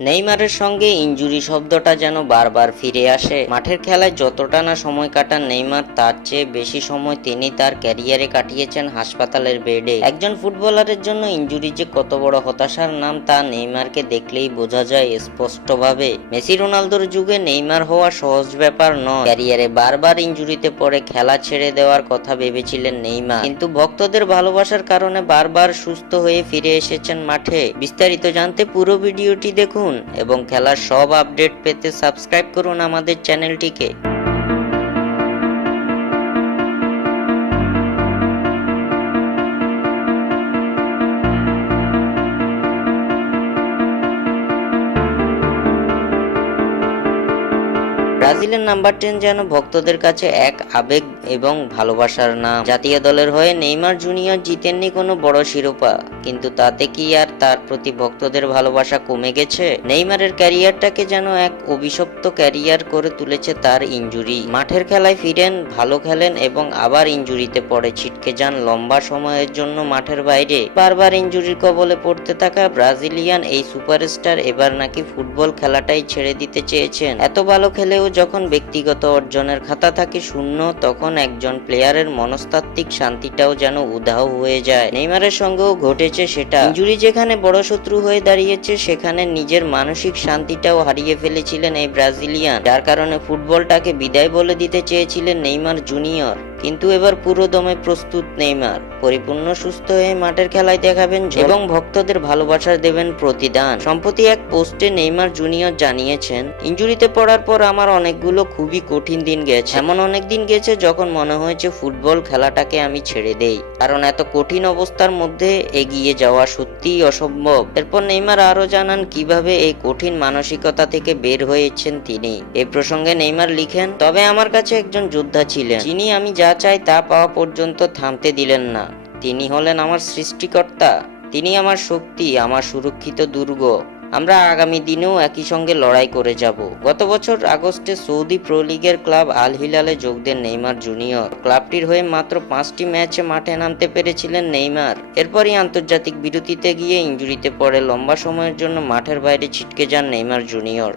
নেইমারের সঙ্গে ইনজুরি শব্দটা যেন বারবার ফিরে আসে। মাঠের খেলায় যতটা না সময় কাটান নেইমার, তার চেয়ে বেশি সময় তিনি তার ক্যারিয়ারে কাটিয়েছেন হাসপাতালের বেডে। একজন ফুটবলারের জন্য ইনজুরি যে কত বড় হতাশার নাম তা নেইমারকে দেখলেই বোঝা যায় স্পষ্টভাবে। মেসি রোনালদোর যুগে নেইমার হওয়া সহজ ব্যাপার নয়। ক্যারিয়ারে বারবার ইনজুরিতে পড়ে খেলা ছেড়ে দেওয়ার কথা ভেবেছিলেন নেইমার, কিন্তু ভক্তদের ভালোবাসার কারণে বারবার সুস্থ হয়ে ফিরে এসেছেন মাঠে। বিস্তারিত জানতে পুরো ভিডিওটি দেখুন এবং খেলার সব আপডেট পেতে সাবস্ক্রাইব করুন আমাদের চ্যানেলটিকে। ব্রাজিলের নাম্বার 10 যেন ভক্তদের কাছে এক আবেগ এবং ভালোবাসার নাম। জাতীয় দলের হয়ে নেইমার জুনিয়র জিতেননি কোনো বড় শিরোপা, কিন্তু তাতে কি আর তার প্রতি ভক্তদের ভালোবাসা কমে গেছে? নেইমারের ক্যারিয়ারটাকে যেন এক অভিশপ্ত ক্যারিয়ার করে তুলেছে তার ইনজুরি। মাঠের খেলায় ফিরেন, ভালো খেলেন এবং আবার ইনজুরিতে পড়ে ছিটকে যান লম্বা সময়ের জন্য মাঠের বাইরে। বারবার ইনজুরির কবলে পড়তে থাকা ব্রাজিলিয়ান এই সুপারস্টার এবার নাকি ফুটবল খেলাটাই ছেড়ে দিতে চেয়েছেন। এত ভালো খেলেও যখন ব্যক্তিগত অর্জনের খাতা থাকে শূন্য, তখন একজন প্লেয়ারের মনস্তাত্ত্বিক শান্তিটাও যেন উধাও হয়ে যায়। নেইমারের সঙ্গেও ঘটেছে সেটা। ইনজুরি যেখানে বড় শত্রু হয়ে দাঁড়িয়েছে, সেখানে নিজের মানসিক শান্তিটাও হারিয়ে ফেলেছিলেন এই ব্রাজিলিয়ান, যার কারণে ফুটবলটাকে বিদায় বলে দিতে চেয়েছিলেন নেইমার জুনিয়র। কিন্তু এবার পুরো দমে প্রস্তুত নেইমার, পরিপূর্ণ সুস্থ হয়ে মাঠের খেলায় দেখাবেন এবং ভক্তদের ভালোবাসা দেবেন প্রতিদান। সম্প্রতি এক পোস্টে নেইমার জুনিয়র জানিয়েছেন, ইনজুরিতে পড়ার পর আমার অনেকগুলো খুবই কঠিন দিন গেছে। এমন অনেক দিন গেছে যখন মনে হয়েছে ফুটবল খেলাটাকে আমি ছেড়ে দেই, কারণ এত কঠিন অবস্থার মধ্যে এগিয়ে যাওয়া সত্যিই অসম্ভব। এরপর নেইমার আরো জানান কিভাবে এই কঠিন মানসিকতা থেকে বের হয়েছেন তিনি। এই প্রসঙ্গে নেইমার লিখেন, তবে আমার কাছে একজন যোদ্ধা ছিলেন, যিনি আমি যা চাই তা পাওয়া পর্যন্ত থামতে দিলেন না। তিনি হলেন আমার সৃষ্টিকর্তা, তিনি আমার শক্তি, আমার সুরক্ষিত দুর্গ। আমরা আগামী দিনেও একই সঙ্গে লড়াই করে যাব। গত বছর আগস্টে সৌদি প্রো লিগের ক্লাব আল হিলালে যোগ দেন নেইমার জুনিয়র। ক্লাবটির হয়ে মাত্র 5টি ম্যাচে মাঠে নামতে পেরেছিলেন নেইমার। এরপরই আন্তর্জাতিক বিরতিতে গিয়ে ইনজুরিতে পড়ে লম্বা সময়ের জন্য মাঠের বাইরে ছিটকে যান নেইমার জুনিয়র।